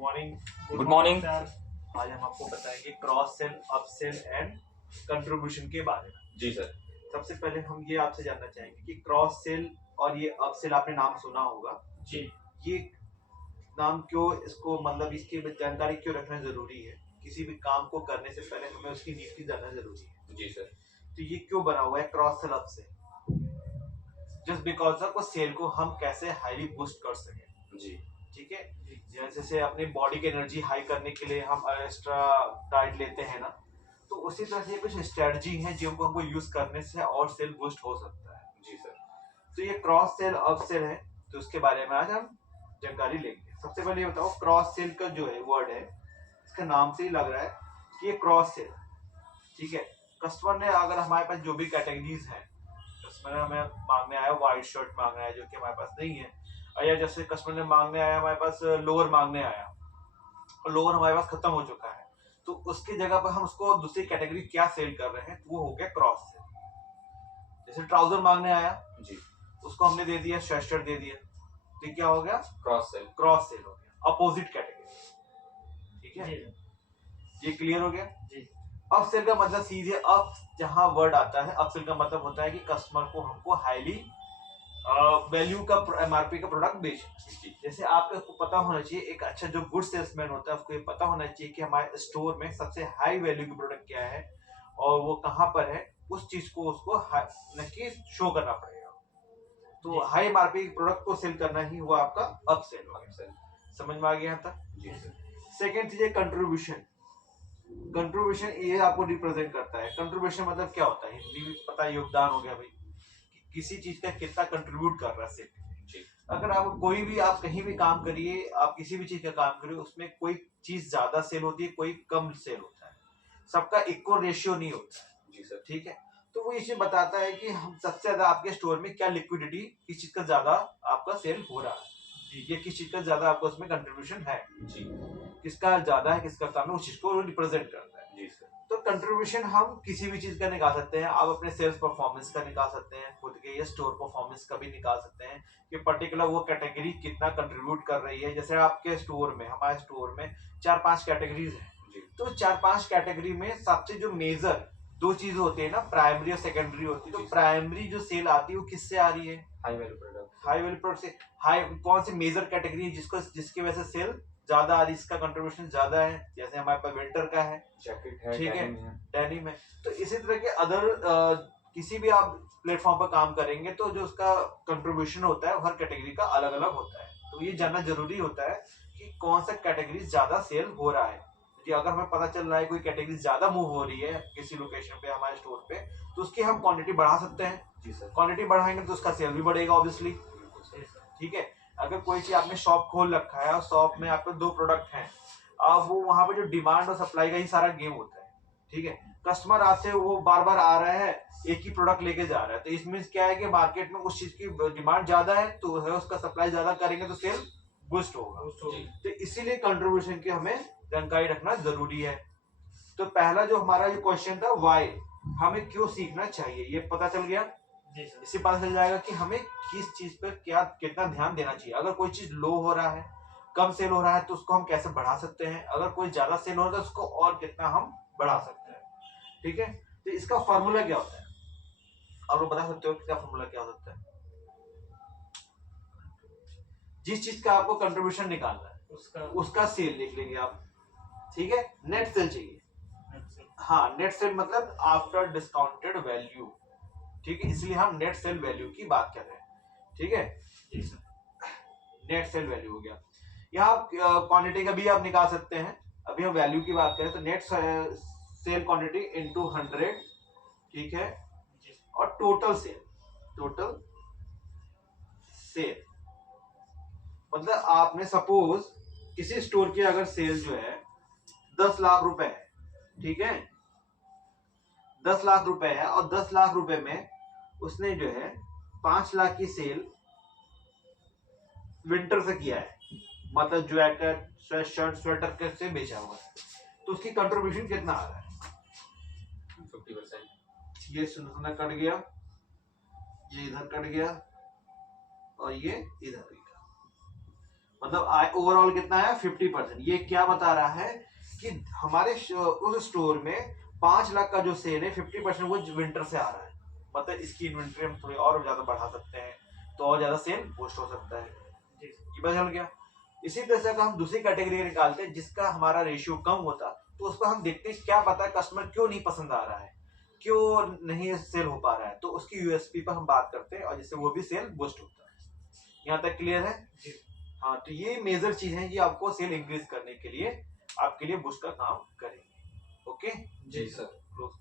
Morning. Good morning sir, आज हम आपको बताएंगे cross sell, up sell and contribution के बारे में। जी सर। सबसे पहले हम ये आपसे जानना चाहेंगे कि क्रॉस सेल और ये अप सेल आपने नाम सुना होगा जी। ये नाम क्यों, इसको मतलब इसकी जानकारी क्यों रखना जरूरी है? किसी भी काम को करने से पहले हमें उसकी नीति जानना जरूरी है। जी सर। तो ये क्यों बना हुआ है cross sell, up sell? Just because of sell को हम कैसे हाईली बूस्ट कर सके। जी। ठीक है, जैसे अपनी बॉडी की एनर्जी हाई करने के लिए हम एक्स्ट्रा डाइट लेते हैं ना, तो उसी तरह से कुछ स्ट्रेटजी है जो हमको यूज करने से और सेल बूस्ट हो सकता है। जी सर। तो ये क्रॉस सेल, अप सेल है, तो उसके बारे में आज हम जानकारी लेंगे। सबसे पहले ये बताओ, क्रॉस सेल का जो है वर्ड है, इसका नाम से ही लग रहा है कि ये क्रॉस सेल। ठीक है, कस्टमर ने अगर हमारे पास जो भी कैटेगरीज है, कस्टमर ने हमें मांगने आया व्हाइट शर्ट मांग रहा है जो कि हमारे पास नहीं है, या जैसे कस्टमर ने मांगने आया हमारे पास लोअर मांगने आया और लोअर हमारे पास खत्म हो चुका है, तो उसकी जगह पर हम उसको दूसरी कैटेगरी क्या सेल कर रहे हैं, तो वो हो गया क्रॉस सेल। जैसे ट्राउजर मांगने आया जी। उसको हमने दे दिया शर्ट, शर्ट दे दिया, तो क्या हो गया? Cross sell. क्रॉस सेल हो गया, अपोजिट कैटेगरी। ठीक है, ये क्लियर हो गया जी। अप सेल का मतलब सीधे अप जहां वर्ड आता है, अप सेल का मतलब होता है कि कस्टमर को हमको हाईली वैल्यू का एमआरपी का प्रोडक्ट बेचना। जैसे आपको पता होना चाहिए, एक अच्छा जो गुड सेल्समैन होता है उसको ये पता होना चाहिए कि हमारे स्टोर में सबसे हाई वैल्यू की प्रोडक्ट क्या है और वो कहाँ पर है, उस चीज को उसको नक्की शो करना पड़ेगा। तो हाई एमआरपी प्रोडक्ट को सेल करना ही हुआ आपका अप सेल हो गया। समझ में आ गया यहाँ तक? सेकेंड चीज है कंट्रीब्यूशन। कंट्रीब्यूशन ये आपको रिप्रेजेंट करता है। कंट्रीब्यूशन मतलब क्या होता है, हिंदी में पता है, योगदान हो गया भाई, कि किसी चीज का कितना कंट्रीब्यूट कर रहा है सेल। अगर आप कोई भी, आप कहीं भी काम करिए, आप किसी भी चीज का काम करिए, उसमें कोई चीज ज्यादा सेल होती है, कोई कम सेल होता है, सबका इक्वल रेशियो नहीं होता है। जी सर। ठीक है, तो वो इसे बताता है कि हम सबसे ज्यादा आपके स्टोर में क्या लिक्विडिटी, किस चीज का ज्यादा आपका सेल हो रहा है, ये किस चीज का ज्यादा आपको उसमें कंट्रीब्यूशन है, जी। किसका ज्यादा है किसका कम है, उस चीज को रिप्रेजेंट करता है। जी सर। तो कंट्रीब्यूशन हम किसी भी चीज का निकाल सकते हैं। आप अपने सेल्स परफॉर्मेंस का निकाल सकते हैं, खुद के ये स्टोर परफॉर्मेंस का भी निकाल सकते हैं कि पर्टिकुलर वो कैटेगरी कितना कंट्रीब्यूट कर रही है। जैसे आपके स्टोर में, हमारे स्टोर में 4-5 कैटेगरीज हैं, तो 4-5 कैटेगरी में सबसे जो मेजर दो चीज होती है ना, प्राइमरी और सेकेंडरी होती है। तो प्राइमरी जो सेल आती है वो किससे आ रही है? High value product. High value product से। हाई कौन सी मेजर कैटेगरी है जिसको, जिसकी वजह से सेल ज्यादा आ रही, इसका कंट्रीब्यूशन ज्यादा है? जैसे हमारे पास विंटर का है, जैकेट है, ठीक है, डेनिम है। डेनिम है। तो इसी तरह के अदर किसी भी आप प्लेटफॉर्म पर काम करेंगे तो जो उसका कंट्रीब्यूशन होता है हर कैटेगरी का अलग अलग होता है। तो ये जानना जरूरी होता है कि कौन सा कैटेगरी ज्यादा सेल हो रहा है। कि अगर हमें पता चल रहा है कोई कैटेगरी ज्यादा मूव हो रही है किसी लोकेशन पे, हमारे स्टोर पे, तो उसकी हम क्वांटिटी बढ़ा सकते हैं। जी सर। क्वांटिटी बढ़ाएंगे तो उसका सेल भी बढ़ेगा ऑब्वियसली। ठीक है, अगर कोई चीज आपने शॉप खोल रखा है और शॉप में आपके 2 प्रोडक्ट हैं, अब वो वहां पे जो डिमांड और सप्लाई का ही सारा गेम होता है। ठीक है, कस्टमर आपसे वो बार बार आ रहा है, एक ही प्रोडक्ट लेके जा रहा है, तो इसमें क्या है कि मार्केट में उस चीज की डिमांड ज्यादा है, तो है उसका सप्लाई ज्यादा करेंगे तो सेल बूस्ट होगा। तो इसीलिए कंट्रीब्यूशन की हमें जानकारी रखना जरूरी है। तो पहला जो हमारा जो क्वेश्चन था, व्हाई, हमें क्यों सीखना चाहिए, ये पता चल गया। इससे पता चल जाएगा कि हमें किस चीज पर क्या कितना ध्यान देना चाहिए। अगर कोई चीज लो हो रहा है, कम सेल हो रहा है, तो उसको हम कैसे बढ़ा सकते हैं। अगर कोई ज्यादा सेल हो रहा है तो उसको और कितना हम बढ़ा सकते हैं। ठीक है, तो इसका फॉर्मूला क्या होता है, आप लोग बता सकते हो इसका फॉर्मूला क्या हो सकता है? जिस चीज का आपको कंट्रीब्यूशन निकालना है उसका सेल लिख लेंगे आप। ठीक है, नेट सेल चाहिए। हाँ, नेट सेल मतलब आफ्टर डिस्काउंटेड वैल्यू। ठीक है, इसलिए हम नेट सेल वैल्यू की बात कर रहे हैं। ठीक है, नेट सेल वैल्यू हो गया। यहाँ क्वांटिटी का भी आप निकाल सकते हैं। अभी हम वैल्यू की बात करें तो नेट सेल क्वांटिटी इनटू 100। ठीक है, और टोटल सेल, टोटल सेल मतलब आपने सपोज किसी स्टोर की अगर सेल जो है 10 लाख रुपए है, ठीक है, 10 लाख रुपए है, और 10 लाख रुपए में उसने जो है 5 लाख की सेल विंटर से किया है, मतलब जैकेट, स्वेटशर्ट, स्वेटर कैसे बेचा हुआ है, तो उसकी कंट्रीब्यूशन कितना आ रहा है? 50%। ये सुना कट गया, ये इधर कट गया, और ये इधर गया, मतलब ओवरऑल कितना है 50%। ये क्या बता रहा है कि हमारे उस स्टोर में 5 लाख का जो सेल है 50% वो विंटर से आ रहा है। मतलब इसकी इन्वेंट्री हम थोड़ी और ज्यादा बढ़ा सकते हैं तो और ज्यादा सेल बूस्ट हो सकता है। ये पता चल गया। इसी तरह से अगर हम दूसरी कैटेगरी निकालते हैं जिसका हमारा रेशियो कम होता तो उस पर हम देखते हैं क्या पता है कस्टमर क्यों नहीं पसंद आ रहा है, क्यों नहीं सेल हो पा रहा है, तो उसकी यूएसपी पर हम बात करते हैं और जिससे वो भी सेल बूस्ट होता है। यहाँ तक क्लियर है? हाँ, तो ये मेजर चीज है कि आपको सेल इंक्रीज करने के लिए आपके लिए बूस्ट का काम करेंगे। ओके जी सर। क्लोज